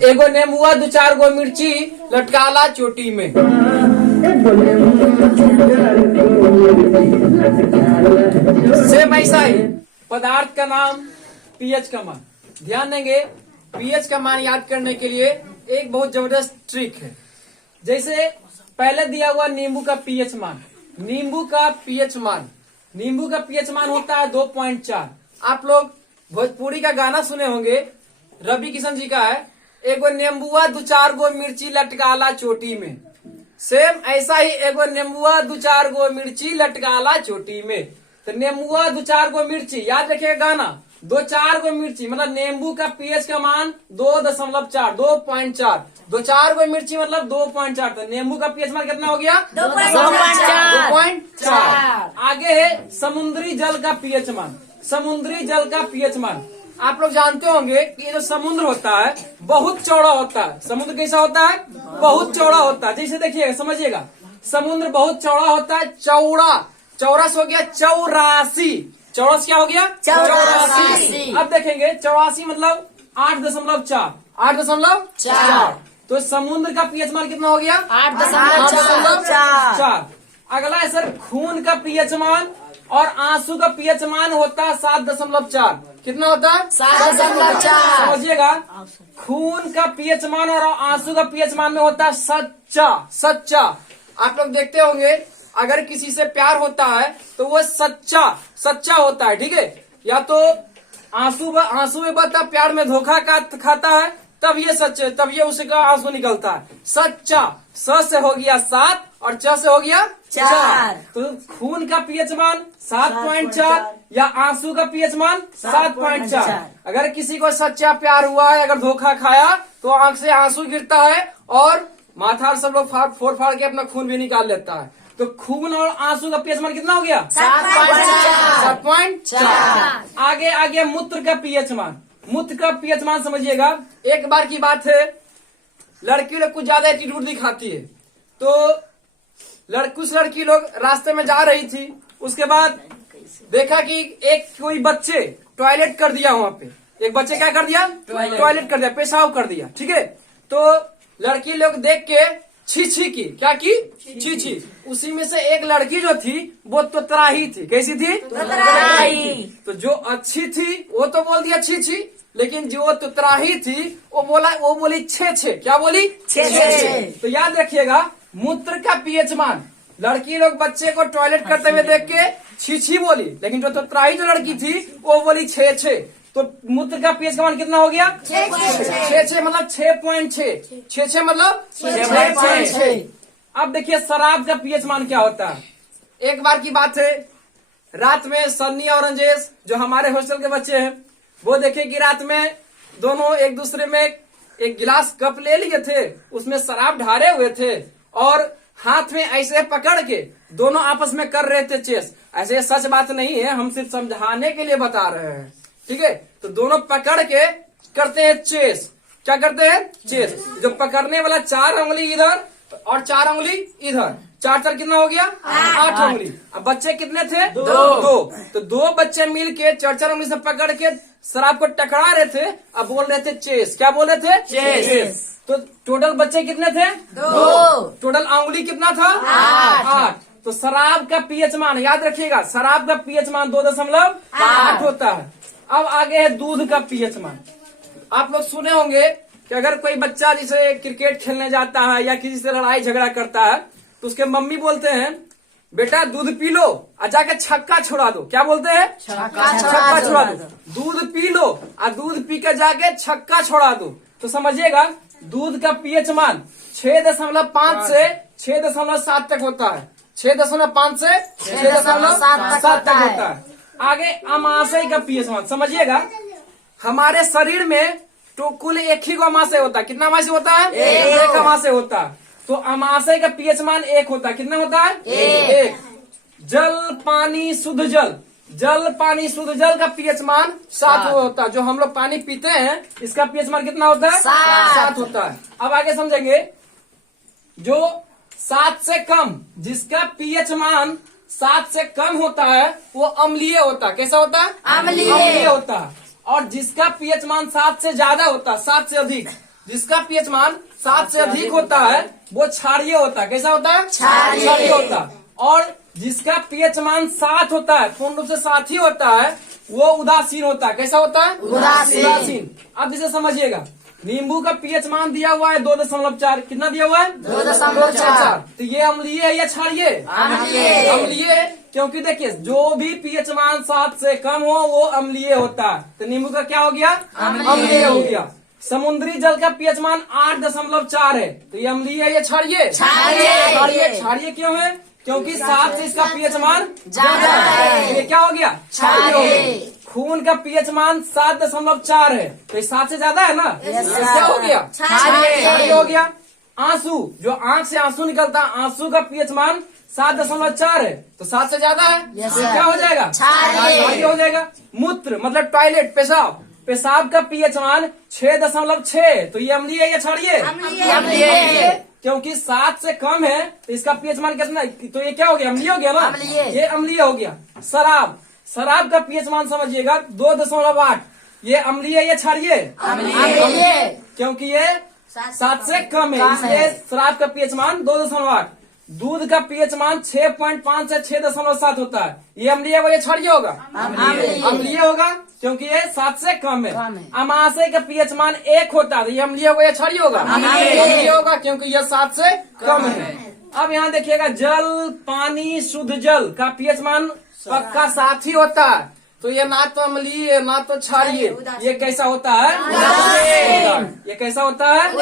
एगो नेमुआ दो चार गो मिर्ची लटकाला चोटी में। सेम ऐसा ही पदार्थ का नाम, पीएच का मान। ध्यान देंगे, पीएच का मान याद करने के लिए एक बहुत जबरदस्त ट्रिक है। जैसे पहले दिया हुआ नींबू का पीएच मान, नींबू का पीएच मान होता है 2.4। आप लोग भोजपुरी का गाना सुने होंगे, रवि किशन जी का है, एगो नेम्बुआ दो चार गो मिर्ची लटकाला चोटी में। सेम ऐसा ही एगो नेम्बुआ दो चार गो मिर्ची लटकाला चोटी में। तो नेम्बुआ दो चार गो मिर्ची याद रखिएगा गाना, दो चार गो मिर्ची मतलब नींबू का पीएच का मान 2.4, 2.4, दो चार गो मिर्ची मतलब 2.4। तो नींबू का पीएच मान कितना हो गया? 2.4। आगे है समुद्री जल का पीएच मान। समुद्री जल का पीएच मान आप लोग जानते होंगे कि ये जो समुद्र होता है बहुत चौड़ा होता है। समुद्र कैसा होता है? बहुत चौड़ा होता है। जैसे देखिएगा, समझिएगा, समुद्र बहुत चौड़ा होता है। चौरस हो गया 84। चौरस क्या हो गया? 84। अब देखेंगे 84 मतलब 8.4, 8.4। तो समुद्र का पीएच मान कितना हो गया? 8.4। अगला है सर खून का पीएच मान और आंसू का पीएच मान होता है 7.4। कितना होता है? 7.4। समझिएगा, खून का पीएच मान और आंसू का पीएच मान में होता है सच्चा। आप लोग देखते होंगे अगर किसी से प्यार होता है तो वो सच्चा होता है, ठीक है। या तो आंसू में बता प्यार में धोखा खाता है तब ये सच है, तब ये उसका आंसू निकलता है। सच्चा, स से हो गया 7 और च से हो गया 4। तो खून का पीएच मान 7.4 या आंसू का पीएच मान 7.4। अगर किसी को सच्चा प्यार हुआ है, अगर धोखा खाया तो आंख से आंसू गिरता है और माथा सब लोग फोड़ फाड़ के अपना खून भी निकाल लेता है। तो खून और आंसू का पीएच मान कितना हो गया? 7.4। आगे मूत्र का पीएच मान। मूत्र का पीएच मान समझिएगा, एक बार की बात है, लड़की लोग कुछ ज्यादा एटीट्यूड दिखाती है। तो कुछ लड़की लोग रास्ते में जा रही थी, उसके बाद देखा कि एक कोई बच्चे टॉयलेट कर दिया वहां पे। एक बच्चे क्या कर दिया? टॉयलेट कर दिया, पेशाब कर दिया, ठीक है। तो लड़की लोग देख के छी की, क्या की? छी। उसी में से एक लड़की जो थी वो तुतराही थी। कैसी थी? तुतराही। तो जो अच्छी थी वो तो बोल दिया छी, लेकिन जो तुतराही थी वो बोली छे। क्या बोली? छे। तो याद रखिएगा, मूत्र का पीएच मान, लड़की लोग बच्चे को टॉयलेट करते हुए देख के छी बोली, लेकिन जो तुतराही जो लड़की थी वो बोली छे। तो मूत्र का पीएच का मान कितना हो गया? 6 मतलब 6.6। 6 मतलब 6.6। अब देखिए शराब का पीएच मान क्या होता है। एक बार की बात है, रात में सन्नी और रंजेश जो हमारे हॉस्टल के बच्चे हैं वो देखे कि रात में दोनों एक दूसरे में एक गिलास कप ले लिए थे, उसमें शराब ढारे हुए थे और हाथ में ऐसे पकड़ के दोनों आपस में कर रहे थे चेस। ऐसे सच बात नहीं है, हम सिर्फ समझाने के लिए बता रहे हैं, ठीक है। तो दोनों पकड़ के करते हैं चेस। क्या करते हैं? चेस। जो पकड़ने वाला 4 उंगली इधर और 4 उंगली इधर, 4 कितना हो गया? 8 उंगली। अब बच्चे कितने थे? 2। तो 2 बच्चे मिल के 4 उंगली से पकड़ के शराब को टकरा रहे थे। अब बोल रहे थे चेस। क्या बोल रहे थे? चेस। तो टोटल बच्चे कितने थे? 2। टोटल उंगली कितना था? 8। तो शराब का पीएच मान याद रखिएगा, शराब का पीएच मान 2.8 होता है। अब आगे है दूध का पीएच मान। आप लोग सुने होंगे कि अगर कोई बच्चा जैसे क्रिकेट खेलने जाता है या किसी से लड़ाई झगड़ा करता है तो उसके मम्मी बोलते हैं बेटा दूध पी लो और जाके छक्का छोड़ा दो। क्या बोलते हैं? छक्का छोड़ा दो। दूध पी लो और दूध पी के जाके छक्का छोड़ा दो। तो समझिएगा, दूध का पीएच मान 6.5 से 6.7 तक होता है। 6.5 से 6.7 तक होता है। आगे अमाशय का पीएच मान समझिएगा, हमारे शरीर में तो कुल एक ही अमाशय होता है। कितना अमाशय होता है? एक अमाशय होता है। तो अमाशय का पीएच मान 1 होता है। कितना होता है? 1। जल पानी शुद्ध जल का पीएच मान 7 होता है। जो हम लोग पानी पीते हैं इसका पीएच मान कितना होता है? 7 होता है। अब आगे समझेंगे, जो 7 से कम, जिसका पीएच मान 7 से कम होता है वो अम्लीय होता है। कैसा होता है? अम्लीय होता है। और जिसका पीएच मान 7 से ज्यादा होता है, 7 से अधिक, जिसका पीएच मान 7 से अधिक होता है वो क्षारीय होता है। कैसा होता है? क्षारीय होता है। और जिसका पीएच मान 7 होता है, पूर्ण रूप से 7 ही होता है, वो उदासीन होता है। कैसा होता है? उदासीन। अब इसे समझिएगा, नींबू का पीएच मान दिया हुआ है 2.4। कितना दिया हुआ है? 2.4। तो ये अम्लीय है या क्षारीय? अम्लीय है, क्योंकि देखिए जो भी पीएच मान 7 से कम हो वो अम्लीय होता है। तो नींबू का क्या हो गया? अम्लीय हो गया। समुद्री जल का पीएच मान 8.4 है, तो ये अम्लीय है या क्षारीय? क्षारीय क्यों है? क्योंकि 7 से इसका पीएच मान ज्यादा है। ये क्या हो गया? क्षारीय हो गया। खून का पीएच मान 7.4 है, तो ये 7 से ज्यादा है ना? क्या हो गया? क्षारीय हो गया। आंसू, जो आंख से आंसू निकलता है, आंसू का पीएच मान 7.4 है, तो 7 से ज्यादा है, तो क्या हो जाएगा? क्षारीय हो जाएगा। मूत्र मतलब टॉयलेट, पेशाब, पेशाब का पीएच मान 6.6, तो ये अम्लीय है या क्षारीय? क्योंकि 7 से कम है तो इसका पीएच मान कितना? तो ये क्या हो गया? अम्लीय हो गया ना? ये अम्लीय हो गया। शराब, शराब का पीएच मान समझिएगा 2.8, ये अम्लीय है या क्षारीय? क्योंकि ये 7 से कम है, इसलिए शराब का पीएच मान 2.8। दूध का पीएच मान 6.5 से 6.7 होता है, ये अम्लीय होगा या क्षारीय होगा? अम्लीय होगा, क्योंकि ये 7 से कम है। अमाशय का पीएच मान 1 होता है, तो ये अम्लीय होगा या क्षारीय होगा? अम्लीय होगा, क्योंकि यह 7 से कम है। अब यहाँ देखिएगा, जल, पानी, शुद्ध जल का पीएच मान पक्का 7 ही होता है, तो ये ना तो अम्लीय ना तो क्षारीय, ये कैसा होता है? ये कैसा होता है?